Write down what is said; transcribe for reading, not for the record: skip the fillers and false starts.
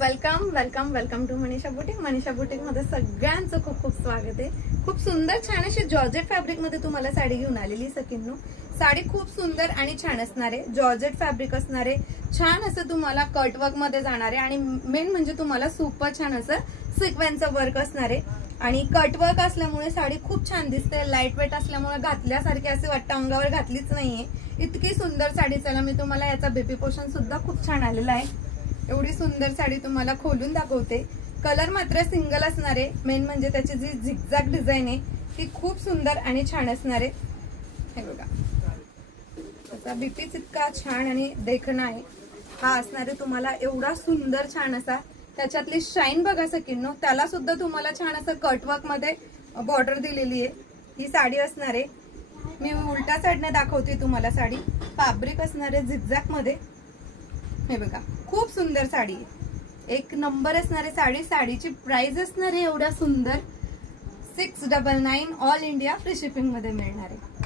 Welcome welcome welcome to Manisha boutique. Manisha boutique मध्ये सगळ्यांचं खूप खूप स्वागत आहे। खूप सुंदर छान अशी जॉर्जेट फॅब्रिक मध्ये तुम्हाला साडी घेऊन आलेली सकिन्नू। साडी खूप सुंदर आणि छान असणार आहे, जॉर्जेट फॅब्रिक असणार आहे, छान असं तुम्हाला कटवर्क मध्ये जाणार आहे आणि मेन म्हणजे तुम्हाला सुपर छान असं सिक्वेन्सचं वर्क असणार आहे आणि कटवर्क असल्यामुळे साडी खूप छान दिसते। लाईट वेट असल्यामुळे घातल्यासारखी असे वाटतं अंगावर घातलीच नाहीये, इतकी सुंदर साडी। चला मी तुम्हाला याचा बेबी पोर्शन सुद्धा खूप छान आलेला आहे। एवढी सुंदर साडी तुम्हाला खोलून दाखवते। कलर मात्र सिंगल असणार आहे, मेन म्हणजे त्याची जी झिगझॅग डिझाइन आहे ती खूप सुंदर आणि छान असणार आहे। हे बघा, त्याचा बीपीच इतका छान आणि देखणा आहे। हा असणार आहे तुम्हाला एवढा सुंदर छान असा, त्याच्यातली शाईन बघा सकिन्नू, त्याला सुद्धा तुम्हाला छान असं कटवर्क मध्ये बॉर्डर दिलेली आहे। ही साडी असणार आहे, मी उलटा साईडने दाखवते तुम्हाला साडी। फॅब्रिक असणार आहे झिगझॅग मध्ये। हे बघा, खूप सुंदर साडी आहे, एक नंबर असणार आहे साडी। साडीची प्राइस असणार आहे एवढ्या सुंदर 699 ऑल इंडिया फ्री शिपिंग मध्ये मिळणार आहे।